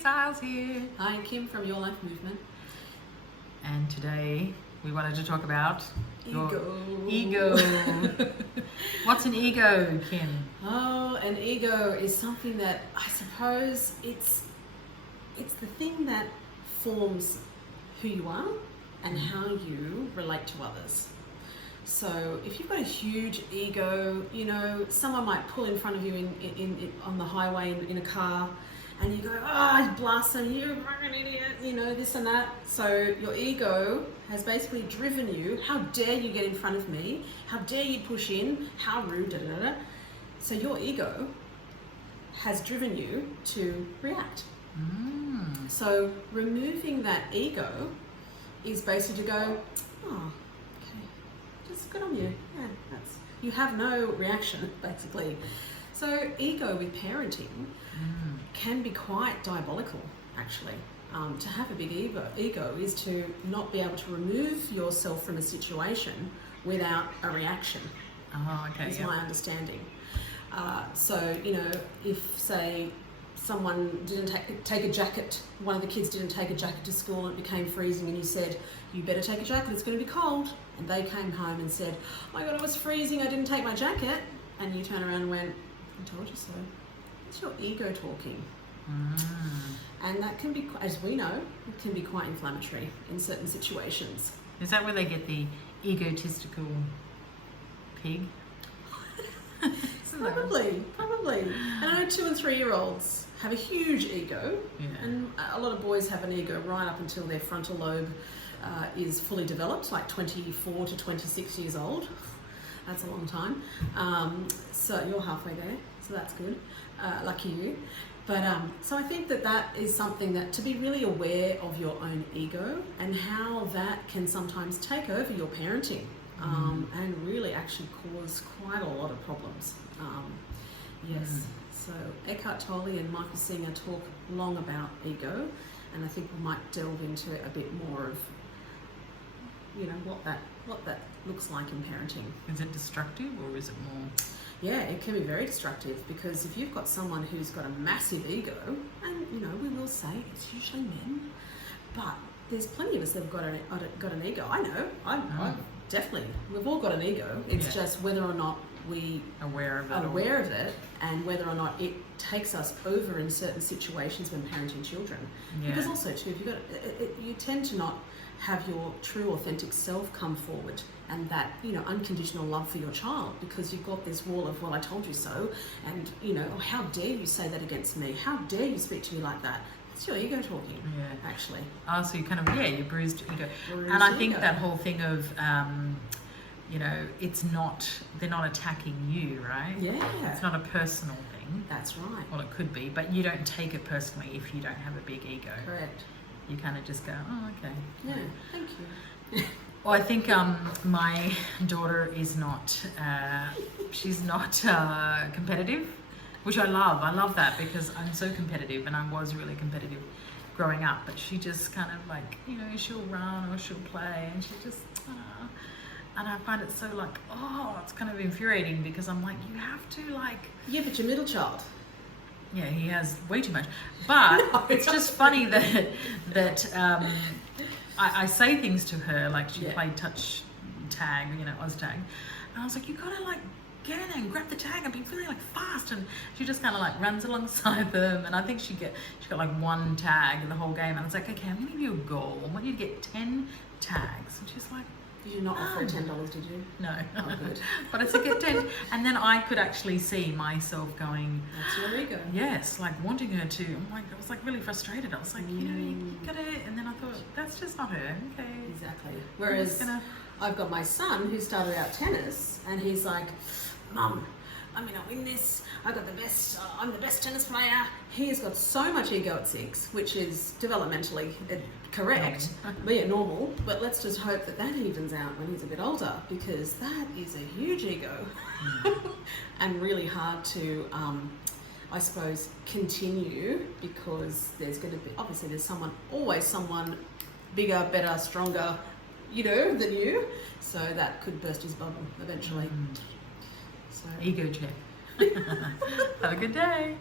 it's Isles here. Hi, Kim from Your Life Movement. And today we wanted to talk about your ego. What's an ego, Kim? Oh, an ego is something that I suppose it's the thing that forms who you are and how you relate to others. So if you've got a huge ego, you know, someone might pull in front of you in on the highway in a car, and you go, oh, blast them, you fucking idiot, you know, this and that. So your ego has basically driven you. How dare you get in front of me? How dare you push in? How rude, da da da. So your ego has driven you to react. So removing that ego is basically to go, oh, just good on you. Yeah, you have no reaction, basically. So ego with parenting can be quite diabolical, actually. To have a big ego is to not be able to remove yourself from a situation without a reaction. Oh, okay. Is my understanding. So, you know, if, say, someone didn't take a jacket, one of the kids didn't take a jacket to school and it became freezing, and you said, you better take a jacket, it's going to be cold. And they came home and said, oh my God, it was freezing, I didn't take my jacket. And you turn around and went, I told you so. It's your ego talking. And that can be, as we know, it can be quite inflammatory in certain situations. Is that where they get the egotistical pig? Probably. And I know 2 and 3 year olds have a huge ego, and a lot of boys have an ego right up until their frontal lobe is fully developed, like 24 to 26 years old. That's a long time. So you're halfway there, so that's good. Lucky you. But so I think that is something that to be really aware of your own ego and how that can sometimes take over your parenting and really actually cause quite a lot of problems. Yes. So Eckhart Tolle and Michael Singer talk long about ego, and I think we might delve into it a bit more of, you know, what that looks like in parenting. Is it destructive or is it more? Yeah, it can be very destructive, because if you've got someone who's got a massive ego, and you know, we will say it's usually men, but there's plenty of us that have got an ego. I know, I definitely, we've all got an ego. It's just whether or not we are aware of it, and whether or not it takes us over in certain situations when parenting children. Because also too, if you tend to not have your true authentic self come forward, and that, you know, unconditional love for your child, because you've got this wall of, well, I told you so, and you know, how dare you say that against me, how dare you speak to me like that. It's your ego talking, actually. Oh, so you kind of, your bruised ego. And I think that whole thing of, you know, they're not attacking you, right? Yeah. It's not a personal thing. That's right. Well, it could be, but you don't take it personally if you don't have a big ego. Correct. You kind of just go, oh, okay. Yeah, thank you. Well, I think my daughter is not, she's not competitive, which I love. I love that, because I'm so competitive, and I was really competitive growing up, but she just kind of like, you know, she'll run or she'll play, and she just, and I find it so like, oh, it's kind of infuriating, because I'm like, you have to like... Yeah, but your middle child. Yeah, he has way too much. But it's just funny that I say things to her, like she played touch tag, you know, OzTag. And I was like, you gotta like get in there and grab the tag and be really like fast. And she just kind of like runs alongside them. And I think she got like 1 tag in the whole game. And I was like, okay, I'm gonna give you a goal. I want you to get 10 tags. And she's like, did you not offer $10, did you? No. Oh, good. But it's a good 10. And then I could actually see myself going, that's your ego. Yes, like wanting her to. I was like really frustrated. I was like, you know, you got it. And then I thought, that's just not her. Okay. Exactly. Whereas I've got my son who started out tennis, and he's like, Mum, I'm gonna win this. I got the best. I'm the best tennis player. He has got so much ego at 6, which is developmentally correct, normal. But let's just hope that evens out when he's a bit older, because that is a huge ego, and really hard to, I suppose, continue, because there's going to be always someone bigger, better, stronger, you know, than you. So that could burst his bubble eventually. So ego check. Have a good day.